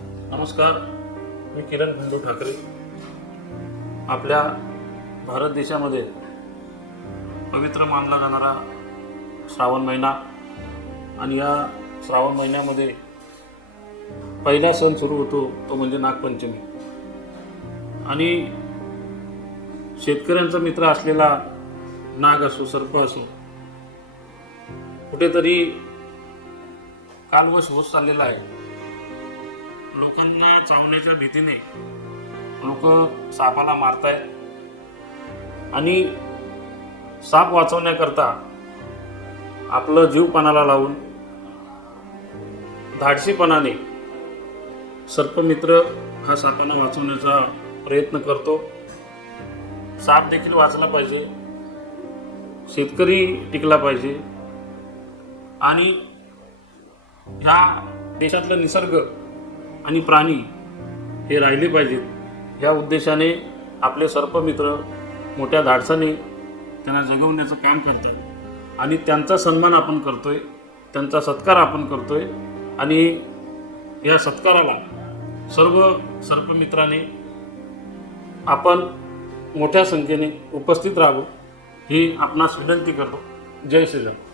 नमस्कार, मी किरण खंडू ठाकरे. आपल्या भारत देशामध्ये पवित्र मानला जाणारा श्रावण महिना आणि या श्रावण महिन्यामध्ये पहिला सण सुरू होतो तो म्हणजे नागपंचमी. आणि शेतकऱ्यांचा मित्र असलेला नाग असो, सर्प असो, कुठेतरी कालवश होत चाललेला आहे. लोकांना चावण्याच्या भीतीने लोक सापाला मारतायत आणि साप वाचवण्याकरता आपलं जीव पणाला लावून धाडसीपणाने सर्पमित्र हा सापांना वाचवण्याचा प्रयत्न करतो. साप देखील वाचला पाहिजे, शेतकरी टिकला पाहिजे आणि ह्या देशातलं निसर्ग आणि प्राणी हे राहिले पाहिजेत. या उद्देशाने आपले सर्पमित्र मोठ्या धाडसाने त्यांना जगवण्याचं काम करतात आणि त्यांचा सन्मान आपण करतोय, त्यांचा सत्कार आपण करतोय. आणि या सत्काराला सर्व सर्पमित्राने आपण मोठ्या संख्येने उपस्थित राहावं ही आपणास विनंती करतो. जय श्रीराम.